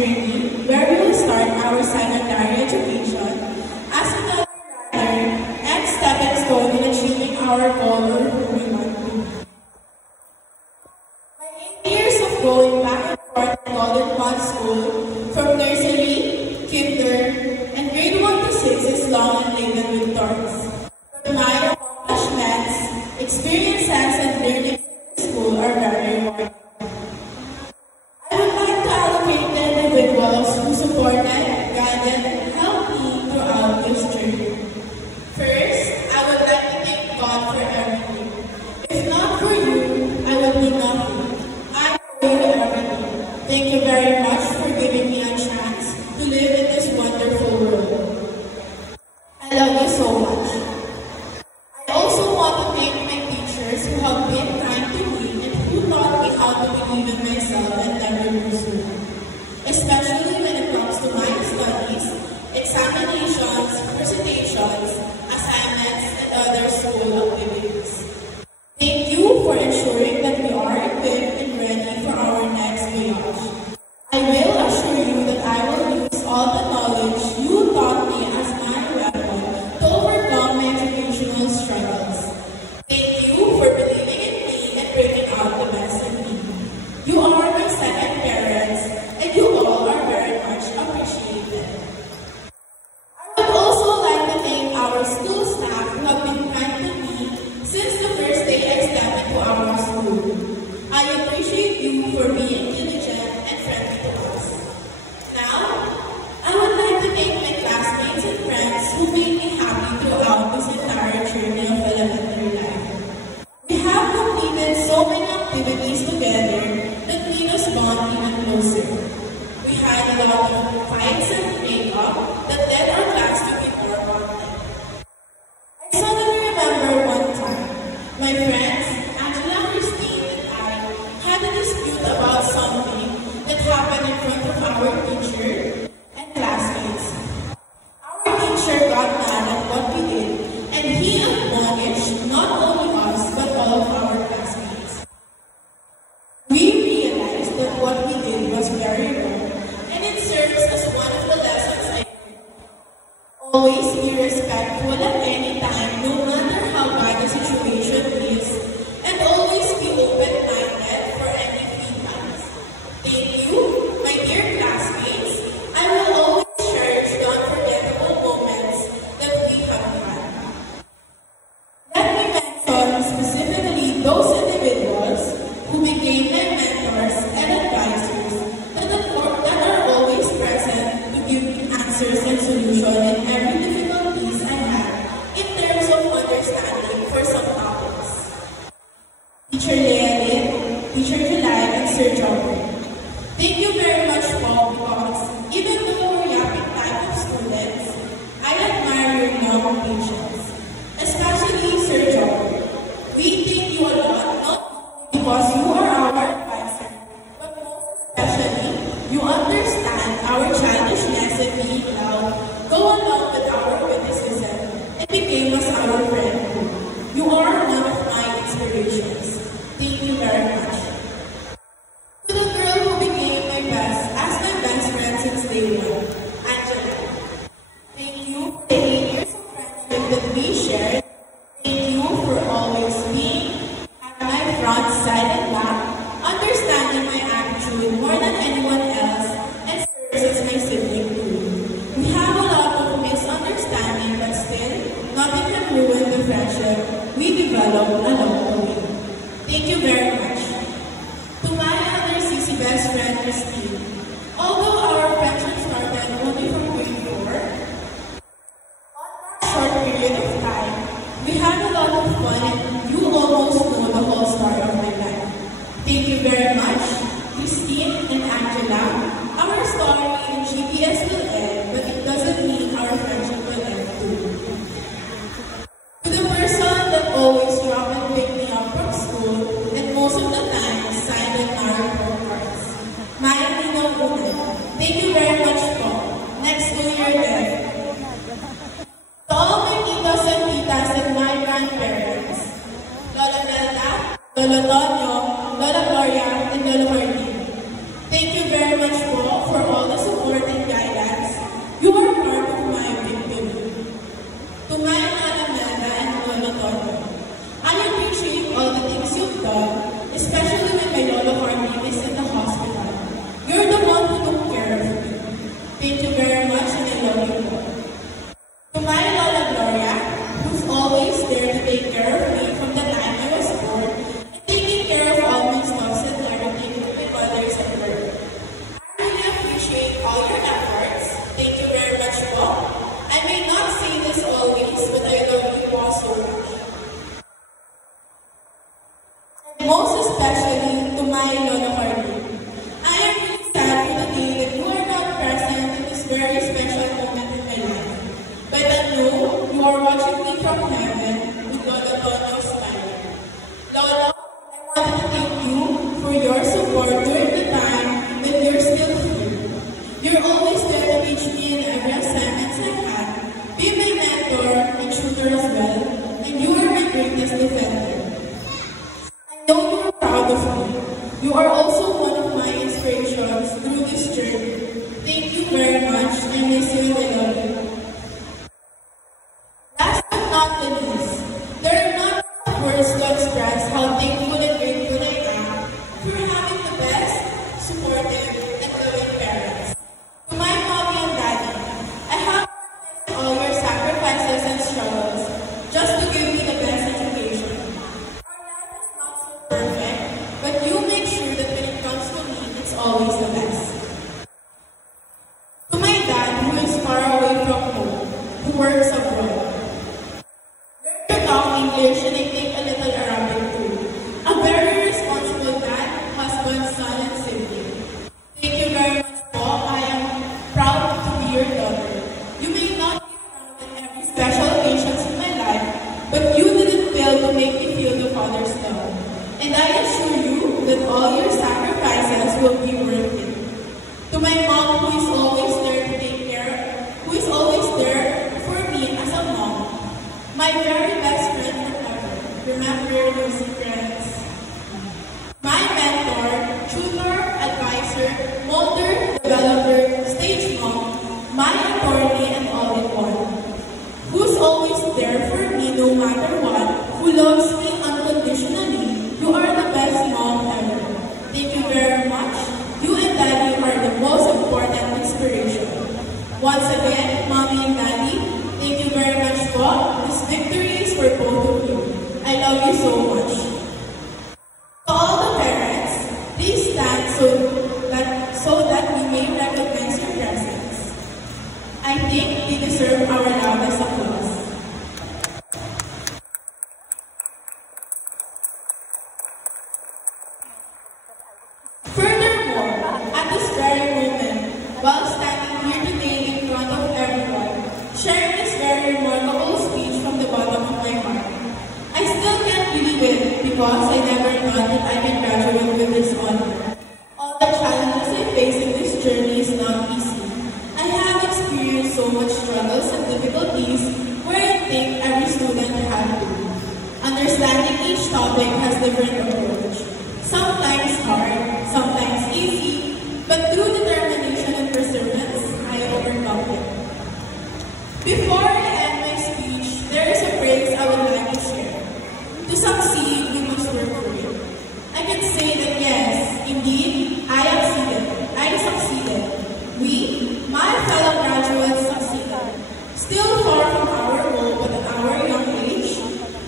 journey where we will start our secondary education as another ladder and stepping stone in achieving our goal or who we want to be. My 8 years of going back and forth at Golden Pond School from nursery, kinder, and grade 1 to 6 is long and laden with thorns. But my accomplishments, experiences, and learnings in school are very rewarding. I would like to allocate the individuals who supported, guided, and helped me throughout this journey. First, I would like to thank God for everything. If not for you, I would be nothing. I owe you everything. Thank you very much for giving me a chance to live in this wonderful world. I love you so much. I also want to thank my teachers who have been kind to me and who taught me how to believe in myself and never lose hope. Especially when it comes to my studies, examinations, presentations, assignments, and other school activities. Thank you for ensuring that we are equipped and ready for our next voyage. I will assure you that I will use all the knowledge you taught me as my weapon to overcome my educational struggles. Thank you for believing in me and bringing out the best in me. You are my second parents, and you all are very much appreciated. I would also like to thank our school staff who have been kind to me since the first day I stepped into our school. I appreciate you for being diligent and friendly to us. Now, I would like to thank my classmates and friends who made me happy throughout this entire journey of elementary life. We have completed so many activities together that made us bond even closer. We had a lot of fights and breakup that led our class to be more bonding. I suddenly remember one time, my friends, Angela, Christine, and I had a dispute about something that happened in front of our teacher and classmates. Our teacher got mad at what we did, and he admonished not only us but all of our classmates. We realized that what we did was very wrong, and it serves as one of the lessons I learned. Always be respectful at any time, no matter how bad the situation is, and always be open-minded for any feedback. Thank you, my dear classmates. I will always cherish the unforgettable moments that we have had. Let me mention specifically those individuals who became my mentors and advisors that are always present to give me answers and solutions in every difficulties I had in terms of understanding for some topics. Teacher Lealin, Teacher July, and Sir Jobber. Thank you very much, Paul, because even though we're yapping type of students, I admire your long patience. Especially Sir Jobber. We thank you a lot, not because you are our advisor, but most especially, you understand our childishness and being loud, go along with our criticism, and became us our friend. You are one of my inspirations. Thank you very much. To the girl who became my best friend since day one, Angela. Thank you for the 8 years of friendship that we shared. Thank you for always being at my front, side, and back, understanding my attitude more than anyone else, and serves as my sibling too. We have a lot of misunderstanding, but still, nothing can ruin the friendship we developed along the way. Thank you very much. To my other CC best friend, Christine, although our friendship started only from grade 4, on that short period of time, we had a lot of fun and you almost know the whole story of my life. Thank you very much, Christine and Angela. Our story in GPS will end, but it doesn't mean our friendship will end too. To the person that always dropped and picked me up from school, and most of the time signed on our report cards. Maya Nino Una, thank you very much, Paul. Next school year then. To all my titos and titas and my grandparents, Lola Delta, Lola Tonyo, Lola Gloria, and Lola Martin. Thank you very much, Paul, for all the You are part of my victory. To my Lola Melda and Lola Toto, I appreciate all the things you've done, especially when my Lola Carmine is in the hospital. You're the one who took care of me. Thank you very much and I love you all. To my Lola Gloria, who's always there to take care of me from the time I was born and taking care of all my stuffs and everything with my brothers at work. I really appreciate all your efforts. Thank you very much, po. I may not say this always, but I love you all so much. And most especially to my Lola Carmine. I am really sad for the day that you are not present in this very special moment in my life. But I know you are watching me from heaven with Lola Tono smiling. Lola, I want to thank you for your support during the time when you're still here. You're always there to teach me in every assignment I had. Be my mentor and tutor as well, and you are my greatest defender. I know you are proud of me. You are also one of my inspirations through this journey. Thank you very much. I miss you and I love you. Last but not the least, there are not enough words to express how thankful and grateful I am for having the best, supportive, and loving parents. To my mommy and daddy, I have witnessed all your sacrifices and struggles just to give me the best education. Our life is not so perfect, but you make sure that when it comes to me, it's always the best. To my dad, who is far away from home, who works abroad, learn to talk English and I think a little Arabic too. A very responsible dad, husband, son, and sibling. Thank you very much, po. I am proud to be your daughter. You may not be around in every special occasions in my life, but you didn't fail to make me feel the Father's love. And I assure you that all your sacrifices will be worth it. To my mom, who is always there to take care, who is always there for me as a mom, my very best friend forever. Remember your secrets. My mentor, tutor, advisor, molder, developer, stage mom, my attorney, and all in one. Who's always there for me no matter what, who loves me unconditionally. You are the best mom ever. Thank you very much. You and Daddy are the most important inspiration. Once again, Mommy and Daddy, thank you very much for this victory is for both of you. I love you so much. To all the parents, please stand so that we may recognize your presence. I think we deserve our loudest applause. Furthermore, at this very moment, while standing here today in front of everyone, sharing this very remarkable speech from the bottom of my heart, I still can't believe it because I never thought that I can graduate with this honor. All the challenges I face in this journey is not easy. I have experienced so much struggles and difficulties where I think every student has to. Understanding each topic has different approach. Sometimes hard, sometimes easy, but through determination and perseverance, I overcome it. Before I end my speech, there is a phrase I would like to share. To succeed, we must work for it. I can say that yes, indeed, I succeeded. We, my fellow graduates, succeeded. Still far from our goal, but at our young age,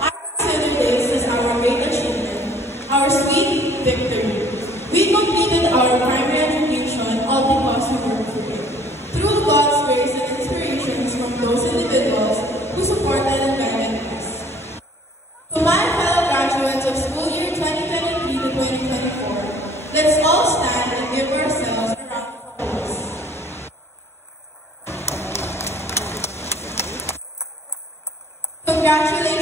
I consider this as our great achievement, our sweet victory. We completed our primary education all because we worked for it. Through God's grace and inspirations from those individuals who supported and guided us. To my fellow graduates of school year 2023 to 2024, let's all stand and give ourselves a round of applause. Congratulations.